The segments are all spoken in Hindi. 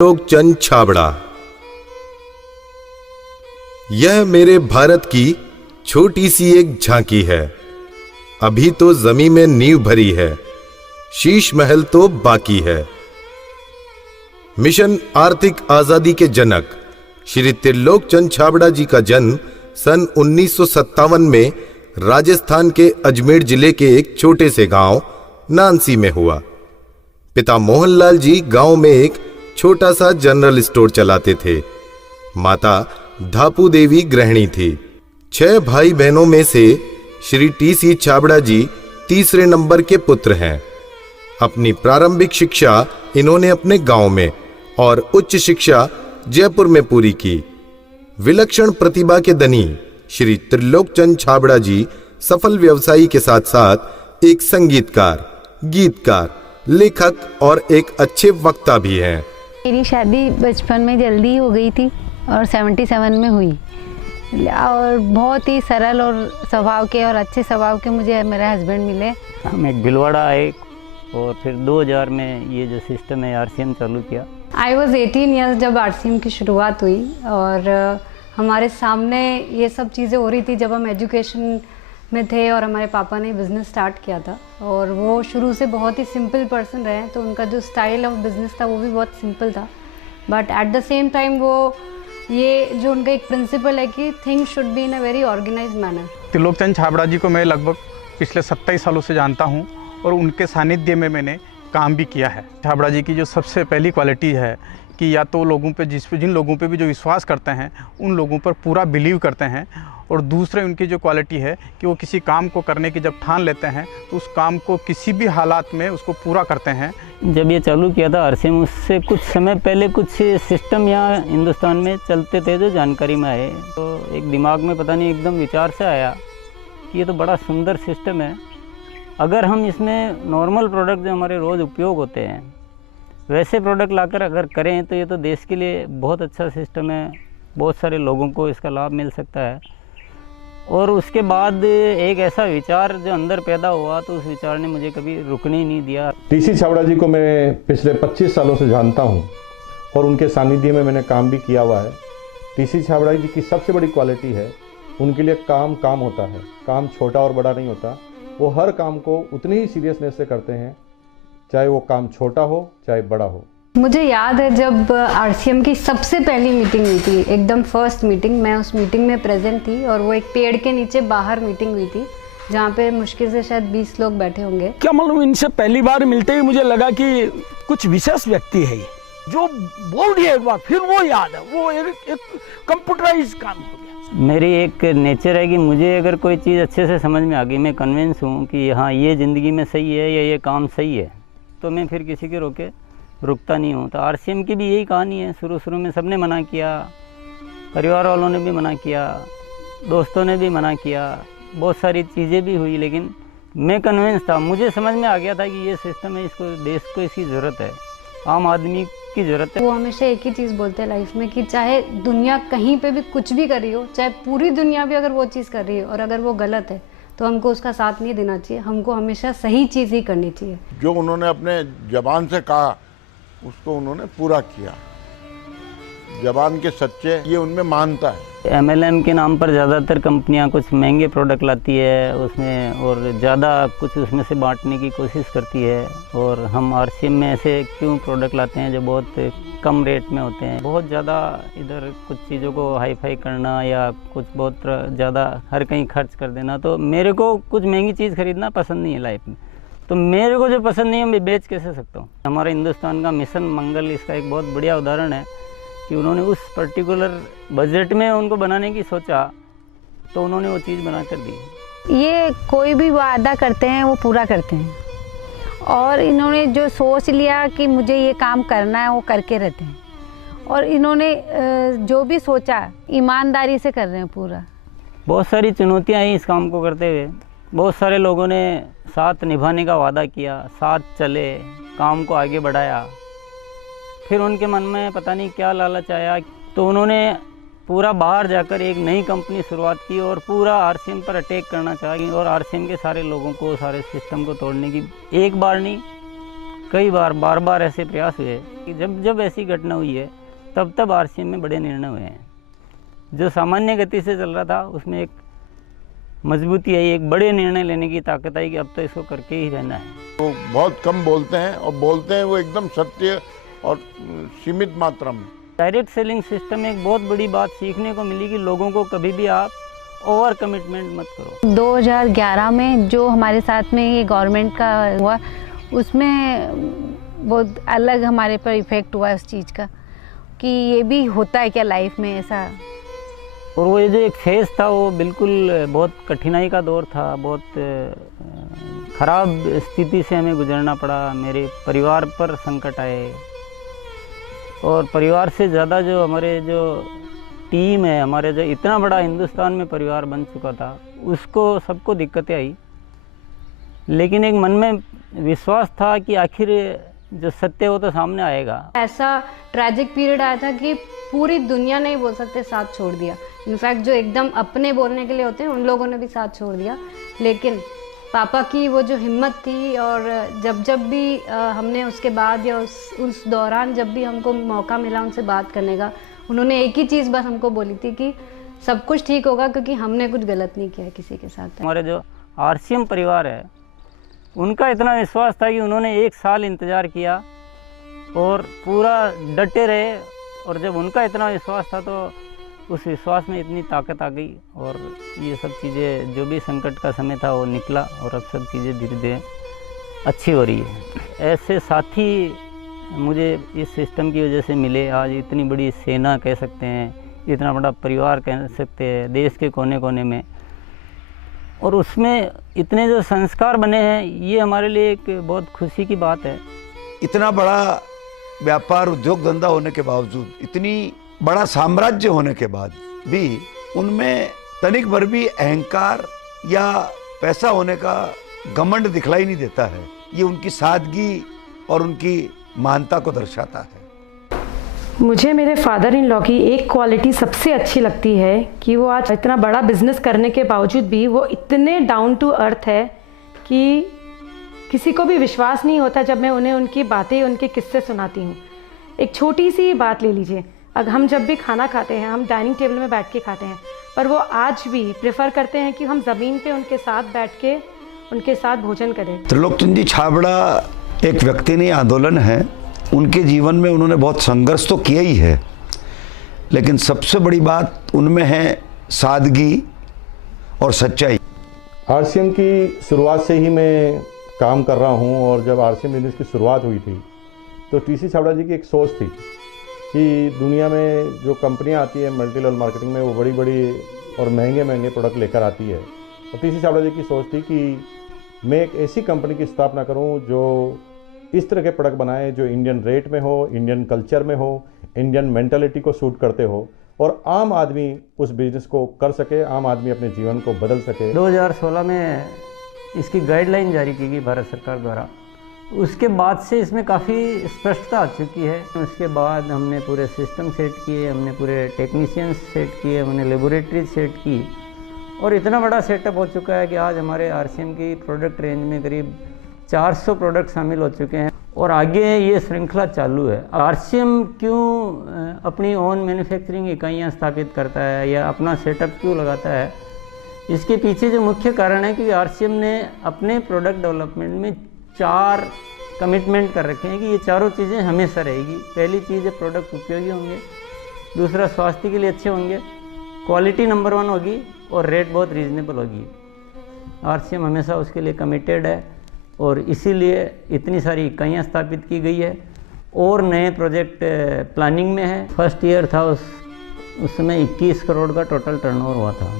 त्रिलोकचंद छाबड़ा। यह मेरे भारत की छोटी सी एक झांकी है। अभी तो जमीन में नींव भरी है, शीश महल तो बाकी है। मिशन आर्थिक आजादी के जनक श्री त्रिलोकचंद छाबड़ा जी का जन्म सन 1957 में राजस्थान के अजमेर जिले के एक छोटे से गांव नानसी में हुआ। पिता मोहनलाल जी गांव में एक छोटा सा जनरल स्टोर चलाते थे। माता धापू देवी गृहिणी थी। 6 भाई बहनों में से श्री टी.सी. छाबड़ा जी तीसरे नंबर के पुत्र हैं। अपनी प्रारंभिक शिक्षा इन्होंने अपने गांव में और उच्च शिक्षा जयपुर में पूरी की। विलक्षण प्रतिभा के धनी श्री त्रिलोकचंद छाबड़ा जी सफल व्यवसायी के साथ साथ एक संगीतकार, गीतकार, लेखक और एक अच्छे वक्ता भी हैं। मेरी शादी बचपन में जल्दी हो गई थी और 77 में हुई और बहुत ही सरल और स्वभाव के और अच्छे स्वभाव के मुझे मेरे हस्बैंड मिले। हम एक भिलवाड़ा आए और फिर 2000 में ये जो सिस्टम है आरसीएम चालू किया। आई वॉज 18 ईयर्स जब आरसीएम की शुरुआत हुई और हमारे सामने ये सब चीज़ें हो रही थी जब हम एजुकेशन में थे और हमारे पापा ने बिज़नेस स्टार्ट किया था और वो शुरू से बहुत ही सिंपल पर्सन रहे, तो उनका जो स्टाइल ऑफ बिज़नेस था वो भी बहुत सिंपल था। But at the same time वो ये जो उनका एक प्रिंसिपल है कि things should be in a very organised manner. Trilokchand Chhabra ji को मैं लगभग पिछले 27 सालों से जानता हूँ और उनके सानिध्य में मैंने काम भी किया है। छाबड़ा जी की जो सबसे पहली क्वालिटी है कि या तो लोगों पे जिन लोगों पे भी जो विश्वास करते हैं उन लोगों पर पूरा बिलीव करते हैं, और दूसरे उनकी जो क्वालिटी है कि वो किसी काम को करने की जब ठान लेते हैं तो उस काम को किसी भी हालात में उसको पूरा करते हैं। जब ये चालू किया था आरसीएम, उससे कुछ समय पहले कुछ सिस्टम यहाँ हिंदुस्तान में चलते थे जो जानकारी में आए, तो एक दिमाग में पता नहीं एकदम विचार से आया कि ये तो बड़ा सुंदर सिस्टम है। अगर हम इसमें नॉर्मल प्रोडक्ट जो हमारे रोज़ उपयोग होते हैं वैसे प्रोडक्ट लाकर अगर करें तो ये तो देश के लिए बहुत अच्छा सिस्टम है, बहुत सारे लोगों को इसका लाभ मिल सकता है। और उसके बाद एक ऐसा विचार जो अंदर पैदा हुआ तो उस विचार ने मुझे कभी रुकने ही नहीं दिया। टी.सी. छाबड़ा जी को मैं पिछले 25 सालों से जानता हूं और उनके सानिध्य में मैंने काम भी किया हुआ है। टी.सी. छाबड़ा जी की सबसे बड़ी क्वालिटी है उनके लिए काम होता है। काम छोटा और बड़ा नहीं होता, वो हर काम को उतनी ही सीरियसनेस से करते हैं, चाहे वो काम छोटा हो चाहे बड़ा हो। मुझे याद है जब आरसीएम की सबसे पहली मीटिंग हुई थी, एकदम फर्स्ट मीटिंग, मैं उस मीटिंग में प्रेजेंट थी और वो एक पेड़ के नीचे बाहर मीटिंग हुई थी जहाँ पे मुश्किल से शायद 20 लोग बैठे होंगे। क्या मालूम, इनसे पहली बार मिलते ही मुझे लगा कि कुछ विशेष व्यक्ति है जो बोल दिया एक बार फिर वो याद है, वो एक कंप्यूटराइज काम हो गया। मेरी एक नेचर है कि मुझे अगर कोई चीज़ अच्छे से समझ में आ गई, मैं कन्विंस हूँ कि हाँ ये ज़िंदगी में सही है या ये काम सही है, तो मैं फिर किसी के रोके रुकता नहीं हूँ। तो आरसीएम की भी यही कहानी है। शुरू में सबने मना किया, परिवार वालों ने भी मना किया, दोस्तों ने भी मना किया, बहुत सारी चीज़ें भी हुई, लेकिन मैं कन्विंस था, मुझे समझ में आ गया था कि ये सिस्टम है, इसको देश को इसकी ज़रूरत है, आम आदमी की ज़रूरत है। वो हमेशा एक ही चीज़ बोलते हैं लाइफ में कि चाहे दुनिया कहीं पे भी कुछ भी कर रही हो, चाहे पूरी दुनिया भी अगर वो चीज़ कर रही है और अगर वो गलत है तो हमको उसका साथ नहीं देना चाहिए, हमको हमेशा सही चीज़ ही करनी चाहिए। जो उन्होंने अपने जबान से कहा उसको उन्होंने पूरा किया। जबान के सच्चे, ये उनमें मानता है। MLM के नाम पर ज़्यादातर कंपनियां कुछ महंगे प्रोडक्ट लाती है उसमें और ज़्यादा कुछ उसमें से बांटने की कोशिश करती है, और हम आरसीएम में ऐसे क्यों प्रोडक्ट लाते हैं जो बहुत कम रेट में होते हैं। बहुत ज़्यादा इधर कुछ चीज़ों को हाई फाई करना या कुछ बहुत ज़्यादा हर कहीं खर्च कर देना, तो मेरे को कुछ महंगी चीज़ खरीदना पसंद नहीं है लाइफ में। तो मेरे को जो पसंद नहीं है मैं बेच कैसे सकता हूँ। हमारा हिंदुस्तान का मिशन मंगल इसका एक बहुत बढ़िया उदाहरण है कि उन्होंने उस पर्टिकुलर बजट में उनको बनाने की सोचा तो उन्होंने वो चीज़ बना कर दी। ये कोई भी वादा करते हैं वो पूरा करते हैं, और इन्होंने जो सोच लिया कि मुझे ये काम करना है वो करके रहते हैं, और इन्होंने जो भी सोचा ईमानदारी से कर रहे हैं पूरा। बहुत सारी चुनौतियाँ आई इस काम को करते हुए। बहुत सारे लोगों ने साथ निभाने का वादा किया, साथ चले, काम को आगे बढ़ाया, फिर उनके मन में पता नहीं क्या लालच आया तो उन्होंने पूरा बाहर जाकर एक नई कंपनी शुरुआत की और पूरा आरसीएम पर अटैक करना चाहिए और आरसीएम के सारे लोगों को, सारे सिस्टम को तोड़ने की एक बार नहीं कई बार बार ऐसे प्रयास हुए कि जब ऐसी घटना हुई है तब आरसीएम में बड़े निर्णय हुए हैं। जो सामान्य गति से चल रहा था उसमें एक मजबूती आई, एक बड़े निर्णय लेने की ताकत आई कि अब तो इसको करके ही रहना है। वो बहुत कम बोलते हैं और बोलते हैं वो एकदम सत्य और सीमित मात्रा में। डायरेक्ट सेलिंग सिस्टम में एक बहुत बड़ी बात सीखने को मिली कि लोगों को कभी भी आप ओवर कमिटमेंट मत करो। 2011 में जो हमारे साथ में ये गवर्नमेंट का हुआ, उसमें बहुत अलग हमारे पर इफ़ेक्ट हुआ उस चीज़ का कि ये भी होता है क्या लाइफ में ऐसा। और वो ये जो एक फेज़ था वो बिल्कुल बहुत कठिनाई का दौर था, बहुत ख़राब स्थिति से हमें गुजरना पड़ा। मेरे परिवार पर संकट आए और परिवार से ज़्यादा जो हमारे जो टीम है, हमारे जो इतना बड़ा हिंदुस्तान में परिवार बन चुका था, उसको सबको दिक्कतें आई। लेकिन एक मन में विश्वास था कि आखिर जो सत्य वो तो सामने आएगा। ऐसा ट्रैजिक पीरियड आया था कि पूरी दुनिया ने ही बोल सकते साथ छोड़ दिया। इनफैक्ट जो एकदम अपने बोलने के लिए होते हैं उन लोगों ने भी साथ छोड़ दिया। लेकिन पापा की वो जो हिम्मत थी, और जब भी हमने उसके बाद या उस दौरान जब भी हमको मौका मिला उनसे बात करने का, उन्होंने एक ही चीज़ बस हमको बोली थी कि सब कुछ ठीक होगा क्योंकि हमने कुछ गलत नहीं किया किसी के साथ। हमारे जो आरसीएम परिवार है उनका इतना विश्वास था कि उन्होंने 1 साल इंतज़ार किया और पूरा डटे रहे। और जब उनका इतना विश्वास था तो उस विश्वास में इतनी ताकत आ गई और ये सब चीज़ें, जो भी संकट का समय था वो निकला और अब सब चीज़ें धीरे धीरे अच्छी हो रही है। ऐसे साथी मुझे इस सिस्टम की वजह से मिले। आज इतनी बड़ी सेना कह सकते हैं, इतना बड़ा परिवार कह सकते हैं देश के कोने कोने में, और उसमें इतने जो संस्कार बने हैं, ये हमारे लिए एक बहुत खुशी की बात है। इतना बड़ा व्यापार उद्योग धंधा होने के बावजूद, इतनी बड़ा साम्राज्य होने के बाद भी उनमें तनिक भर भी अहंकार या पैसा होने का घमंड दिखलाई नहीं देता है। ये उनकी सादगी और उनकी मानता को दर्शाता है। मुझे मेरे फादर इन लॉ की एक क्वालिटी सबसे अच्छी लगती है कि वो आज इतना बड़ा बिजनेस करने के बावजूद भी वो इतने डाउन टू अर्थ है कि किसी को भी विश्वास नहीं होता जब मैं उन्हें उनकी बातें, उनके किस्से सुनाती हूँ। एक छोटी सी बात ले लीजिए, अगर हम जब भी खाना खाते हैं हम डाइनिंग टेबल में बैठ के खाते हैं, पर वो आज भी प्रेफर करते हैं कि हम ज़मीन पे उनके साथ बैठ के उनके साथ भोजन करें। त्रिलोकचंद जी छाबड़ा एक व्यक्ति नहीं, आंदोलन है। उनके जीवन में उन्होंने बहुत संघर्ष तो किया ही है, लेकिन सबसे बड़ी बात उनमें है सादगी और सच्चाई। आरसीएम की शुरुआत से ही मैं काम कर रहा हूं, और जब आरसीएम बिजनेस की शुरुआत हुई थी तो टीसी छाबड़ा जी की एक सोच थी कि दुनिया में जो कंपनियां आती है मल्टी लेवल मार्केटिंग में, वो बड़ी बड़ी और महंगे महंगे प्रोडक्ट लेकर आती है। और टीसी छाबड़ा जी की सोच थी कि मैं एक ऐसी कंपनी की स्थापना करूं जो इस तरह के प्रोडक्ट बनाए जो इंडियन रेट में हो, इंडियन कल्चर में हो, इंडियन मेंटालिटी को सूट करते हो, और आम आदमी उस बिजनेस को कर सके, आम आदमी अपने जीवन को बदल सके। 2016 में इसकी गाइडलाइन जारी की गई भारत सरकार द्वारा। उसके बाद से इसमें काफ़ी स्पष्टता आ चुकी है। उसके बाद हमने पूरे सिस्टम सेट किए, हमने पूरे टेक्नीशियंस सेट किए, हमने लेबोरेटरी सेट की, और इतना बड़ा सेटअप हो चुका है कि आज हमारे आरसीएम की प्रोडक्ट रेंज में करीब 400 प्रोडक्ट शामिल हो चुके हैं और आगे ये श्रृंखला चालू है। आरसीएम क्यों अपनी ओन मैन्युफैक्चरिंग इकाइयाँ स्थापित करता है या अपना सेटअप क्यों लगाता है, इसके पीछे जो मुख्य कारण है कि आरसीएम ने अपने प्रोडक्ट डेवलपमेंट में 4 कमिटमेंट कर रखे हैं कि ये चारों चीज़ें हमेशा रहेगी। पहली चीज़ है प्रोडक्ट उपयोगी होंगे, दूसरा स्वास्थ्य के लिए अच्छे होंगे, क्वालिटी नंबर 1 होगी और रेट बहुत रीजनेबल होगी। आरसीएम हमेशा उसके लिए कमिटेड है और इसीलिए इतनी सारी इकाइयाँ स्थापित की गई है और नए प्रोजेक्ट प्लानिंग में है। फर्स्ट ईयर था उस समय 21 करोड़ का टोटल टर्नओवर हुआ था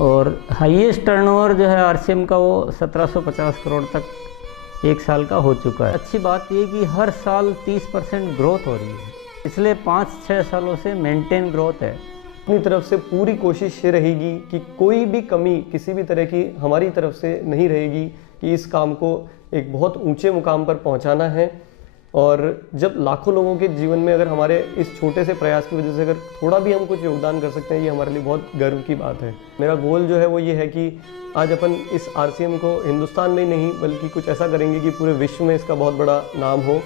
और हाईएस्ट टर्नओवर जो है आरसीएम का वो 1750 करोड़ तक एक साल का हो चुका है। अच्छी बात ये कि हर साल 30% ग्रोथ हो रही है, पिछले 5-6 सालों से मेंटेन ग्रोथ है। अपनी तरफ से पूरी कोशिश ये रहेगी कि कोई भी कमी किसी भी तरह की हमारी तरफ से नहीं रहेगी, कि इस काम को एक बहुत ऊंचे मुकाम पर पहुंचाना है और जब लाखों लोगों के जीवन में अगर हमारे इस छोटे से प्रयास की वजह से अगर थोड़ा भी हम कुछ योगदान कर सकते हैं, ये हमारे लिए बहुत गर्व की बात है। मेरा गोल जो है वो ये है कि आज अपन इस RCM को हिंदुस्तान में ही नहीं बल्कि कुछ ऐसा करेंगे कि पूरे विश्व में इसका बहुत बड़ा नाम हो